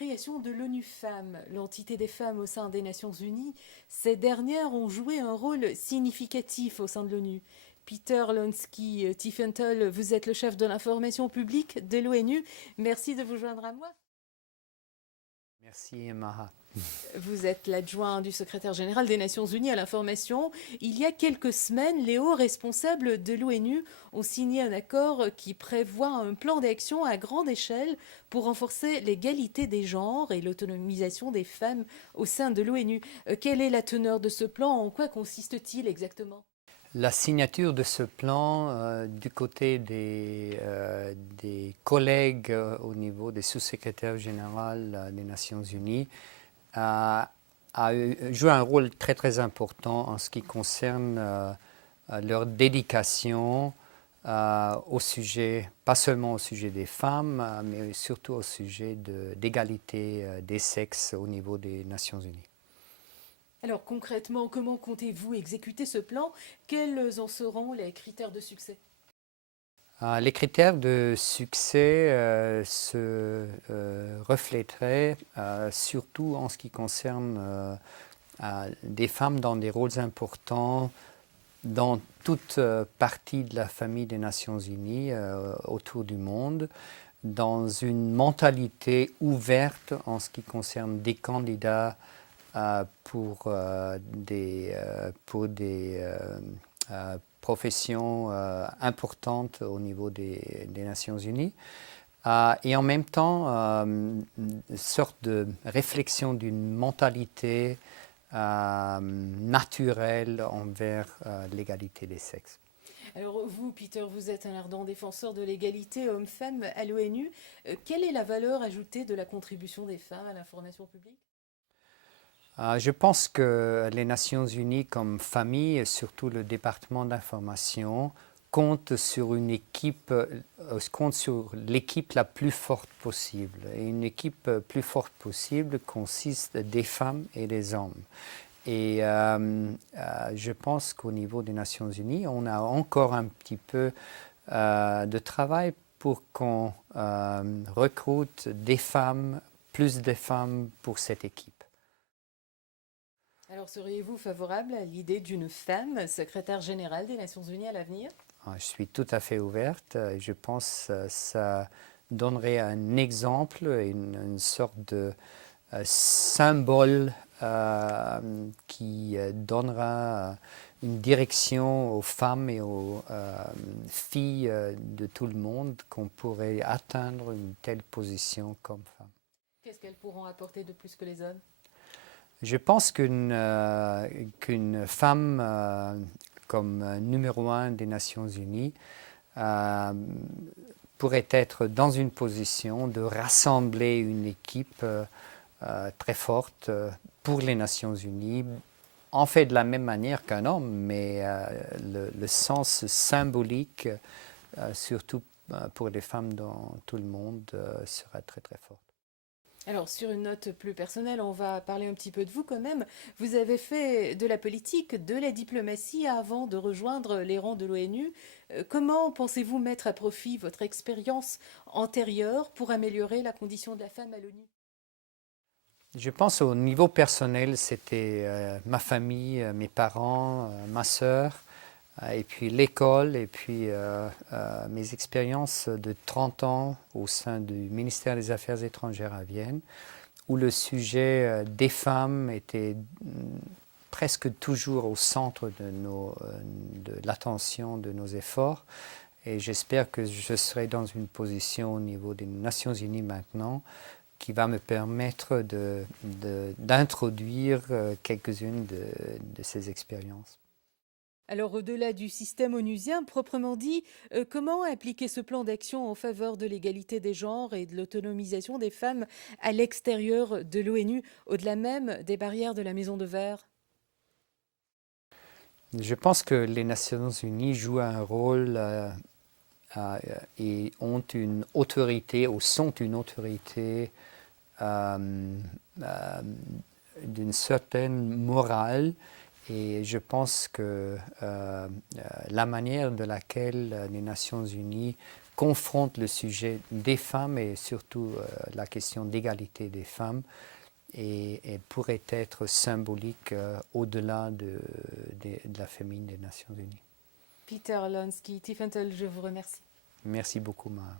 création de l'ONU Femmes, l'entité des femmes au sein des Nations Unies. Ces dernières ont joué un rôle significatif au sein de l'ONU. Peter Lonsky Tiefenthal, vous êtes le chef de l'information publique de l'ONU. Merci de vous joindre à moi. Merci, Maha. Vous êtes l'adjoint du secrétaire général des Nations Unies à l'information. Il y a quelques semaines, les hauts responsables de l'ONU ont signé un accord qui prévoit un plan d'action à grande échelle pour renforcer l'égalité des genres et l'autonomisation des femmes au sein de l'ONU. Quelle est la teneur de ce plan? En quoi consiste-t-il exactement? La signature de ce plan du côté des collègues au niveau des sous-secrétaires généraux des Nations Unies a joué un rôle très très important en ce qui concerne leur dédication au sujet, pas seulement au sujet des femmes, mais surtout au sujet d'égalité des sexes au niveau des Nations Unies. Alors concrètement, comment comptez-vous exécuter ce plan? Quels en seront les critères de succès? Les critères de succès se reflèteraient surtout en ce qui concerne des femmes dans des rôles importants dans toute partie de la famille des Nations Unies autour du monde, dans une mentalité ouverte en ce qui concerne des candidats pour des professions importantes au niveau des Nations Unies. Et en même temps, une sorte de réflexion d'une mentalité naturelle envers l'égalité des sexes. Alors vous, Peter, vous êtes un ardent défenseur de l'égalité homme-femme à l'ONU. Quelle est la valeur ajoutée de la contribution des femmes à l'information publique? Je pense que les Nations Unies comme famille, et surtout le département d'information, compte sur une équipe, compte sur l'équipe la plus forte possible. Et une équipe plus forte possible consiste des femmes et des hommes. Et je pense qu'au niveau des Nations Unies, on a encore un petit peu de travail pour qu'on recrute des femmes, plus de femmes pour cette équipe. Alors seriez-vous favorable à l'idée d'une femme secrétaire générale des Nations Unies à l'avenir? Je suis tout à fait ouverte. Je pense que ça donnerait un exemple, une sorte de symbole qui donnera une direction aux femmes et aux filles de tout le monde qu'on pourrait atteindre une telle position comme femme. Qu'est-ce qu'elles pourront apporter de plus que les hommes? Je pense qu'une femme comme numéro un des Nations Unies pourrait être dans une position de rassembler une équipe très forte pour les Nations Unies, en fait de la même manière qu'un homme, mais le sens symbolique, surtout pour les femmes dans tout le monde, sera très très fort. Alors, sur une note plus personnelle, on va parler un petit peu de vous quand même. Vous avez fait de la politique, de la diplomatie avant de rejoindre les rangs de l'ONU. Comment pensez-vous mettre à profit votre expérience antérieure pour améliorer la condition de la femme à l'ONU? Je pense au niveau personnel, c'était ma famille, mes parents, ma sœur, et puis l'école, et puis mes expériences de 30 ans au sein du ministère des Affaires étrangères à Vienne, où le sujet des femmes était presque toujours au centre de l'attention de nos efforts. Et j'espère que je serai dans une position au niveau des Nations Unies maintenant qui va me permettre d'introduire quelques-unes de ces expériences. Alors, au-delà du système onusien proprement dit, comment appliquer ce plan d'action en faveur de l'égalité des genres et de l'autonomisation des femmes à l'extérieur de l'ONU, au-delà même des barrières de la Maison de Verre? Je pense que les Nations Unies jouent un rôle et ont une autorité ou sont une autorité d'une certaine morale Et je pense que la manière de laquelle les Nations Unies confrontent le sujet des femmes et surtout la question d'égalité des femmes et pourrait être symbolique au-delà de la famille des Nations Unies. Peter Lonsky, Tiefenthal, je vous remercie. Merci beaucoup, Mara.